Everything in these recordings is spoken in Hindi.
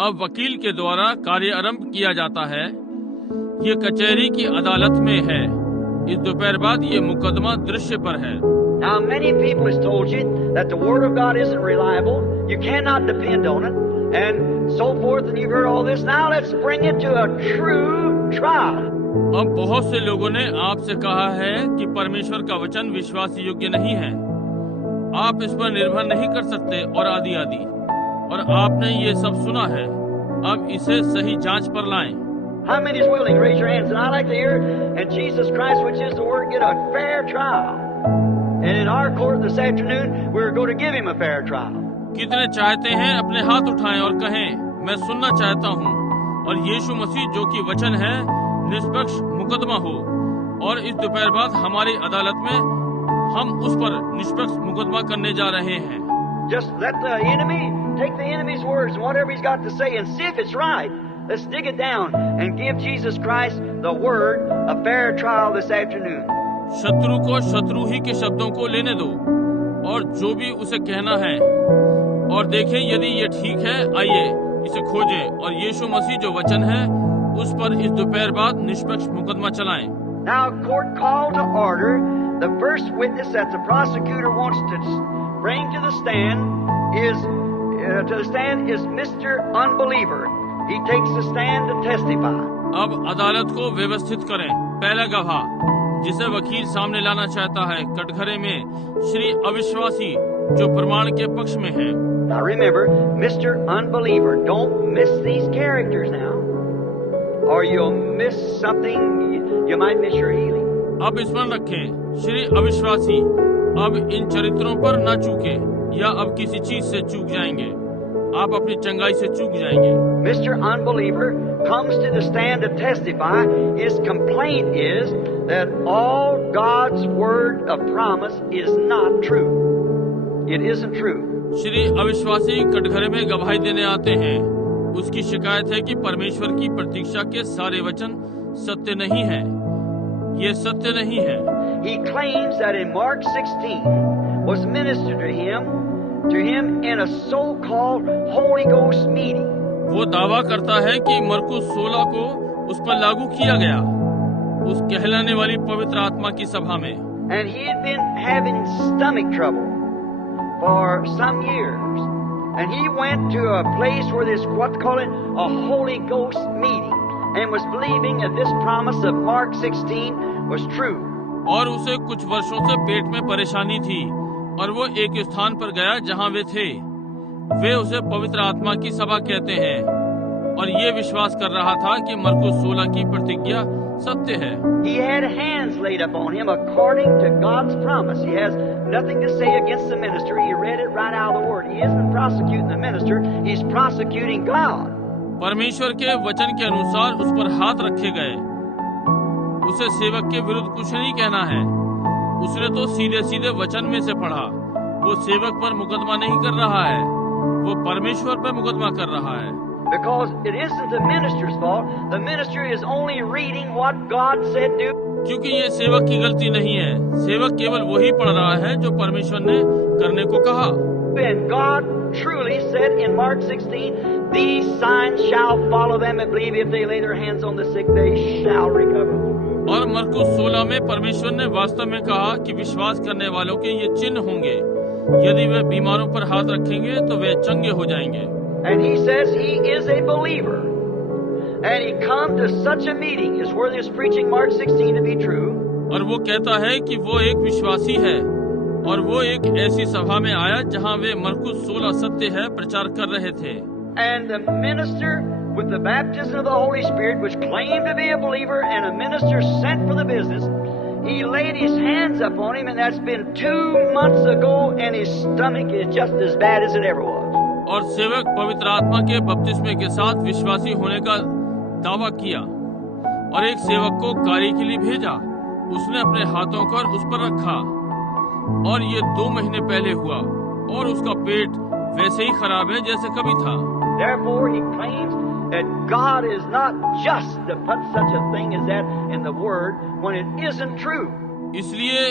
अब वकील के द्वारा कार्य आरंभ किया जाता है। ये कचहरी की अदालत में है। इस दोपहर बाद ये मुकदमा दृश्य पर है। Now, many people has told you that the Word of God isn't reliable, you cannot depend on it, and so forth, and you've heard all this. Now let's bring it to a true trial. अब बहुत से लोगों ने आपसे कहा है कि परमेश्वर का वचन विश्वास योग्य नहीं है, आप इस पर निर्भर नहीं कर सकते और आदि आदि, और आपने ये सब सुना है। अब इसे सही जांच पर लाएं। How many is willing? Raise your hands. And I'd like to hear, and Jesus Christ, which is the Word, get a fair trial. And in our court this afternoon, we're going to give him a fair trial. कितने चाहते हैं अपने हाथ उठाएं और कहें, मैं सुनना चाहता हूँ, और यीशु मसीह जो कि वचन है निष्पक्ष मुकदमा हो। और इस दोपहर बाद हमारी अदालत में हम उस पर निष्पक्ष मुकदमा करने जा रहे हैं। Just let the enemy take the enemy's words and whatever he's got to say and see if it's right. Let's dig it down and give Jesus Christ the Word a fair trial this afternoon. शत्रु को शत्रु ही के शब्दों को लेने दो और जो भी उसे कहना है, और देखें यदि ये ठीक है। आइए इसे खोजें और यीशु मसीह जो वचन है उस पर इस दोपहर बाद निष्पक्ष मुकदमा चलाएं। Now, court call to order. The first witness that the prosecutor wants to bring to the stand is Mr. Unbeliever. He takes the stand to testify. अब अदालत को व्यवस्थित करें। पहला गवाह जिसे वकील सामने लाना चाहता है कटघरे में श्री अविश्वासी जो प्रमाण के पक्ष में है। Now remember, Mr. Unbeliever, don't miss these characters now, or you'll miss something. You might miss your healing. अब स्मरण रखें, श्री अविश्वासी, अब इन चरित्रों पर न चूकें या अब किसी चीज से चूक जाएंगे। आप अपनी चंगाई से चूक जाएंगे। Mr. Unbeliever comes to the stand to testify. His complaint is that all God's word of promise is not true. It isn't true. Shri अविश्वासी कटघरे में गवाही देने आते हैं। उसकी शिकायत है कि परमेश्वर की प्रतीक्षा के सारे वचन सत्य नहीं है। ये सत्य नहीं है। He claims that in Mark 16 was ministered to him in a so-called Holy Ghost meeting. वो दावा करता है कि मरकुस 16 को उस पर लागू किया गया, उस कहलाने वाली पवित्र आत्मा की सभा में। And he had been having stomach trouble for some years. And he went to a place where this, what call it, a Holy Ghost meeting, and was believing that this promise of Mark 16 was true. और उसे कुछ वर्षों से पेट में परेशानी थी और वो एक स्थान पर गया जहाँ वे थे। वे उसे पवित्र आत्मा की सभा कहते हैं और ये विश्वास कर रहा था कि मरकुस 16 की प्रतिज्ञा सत्य है। He had hands laid upon him according to God's promise. He has nothing to say against the minister. He read it right out of the word. He isn't prosecuting the minister. He's prosecuting God. परमेश्वर के वचन के अनुसार उस पर हाथ रखे गए। उसे सेवक के विरुद्ध कुछ नहीं कहना है। उसने तो सीधे सीधे वचन में से पढ़ा। वो सेवक पर मुकदमा नहीं कर रहा है, वो परमेश्वर पर मुकदमा कर रहा है। Because it isn't the minister's fault. The minister is only reading what God said do. क्योंकि ये सेवक की गलती नहीं है। सेवक केवल वही पढ़ रहा है जो परमेश्वर ने करने को कहा। And God truly said in Mark 16, these signs shall follow them that believe. If they lay their hands on the sick, they shall recover. और मरकुस 16 में परमेश्वर ने वास्तव में कहा कि विश्वास करने वालों के ये चिन्ह होंगे, यदि वे बीमारों पर हाथ रखेंगे तो वे चंगे हो जाएंगे। And he says he is a believer, and he come to such a meeting is where this preaching Mark 16 to be true. और वो कहता है कि वो एक विश्वासी है और वो एक ऐसी सभा में आया जहाँ वे मरकुस 16 सत्य है प्रचार कर रहे थे। And the minister with the baptism of the Holy Spirit, which claimed to be a believer, and a minister sent for the business, he laid his hands upon him, and that's been 2 months ago, and his stomach is just as bad as it ever was. और सेवक पवित्र आत्मा के बपतिस्मे के साथ विश्वासी होने का दावा किया और एक सेवक को कार्य के लिए भेजा। उसने अपने हाथों को उस पर रखा और ये 2 महीने पहले हुआ और उसका पेट वैसे ही खराब है जैसे कभी था। Therefore he claims that God is not just to put such a thing as that in the word when it isn't true. इसलिए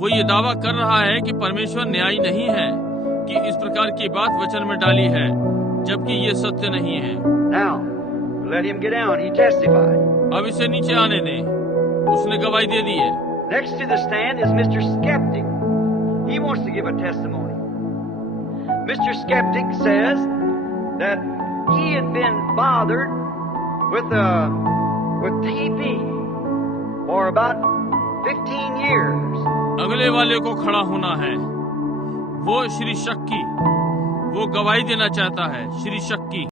वो ये दावा कर रहा है कि परमेश्वर न्यायी नहीं है कि इस प्रकार की बात वचन में डाली है, जबकि ये सत्य नहीं है। Now, let him get down. He testified. अब इसे नीचे आने दें, उसने गवाही दे दी है। Next to the stand is Mr. Skeptic. He wants to give a testimony. Mr. Skeptic says that he had been bothered with TB for about 15 years. अगले वाले को खड़ा होना है। वो श्री शक्की, वो गवाही देना चाहता है। श्री शक्की।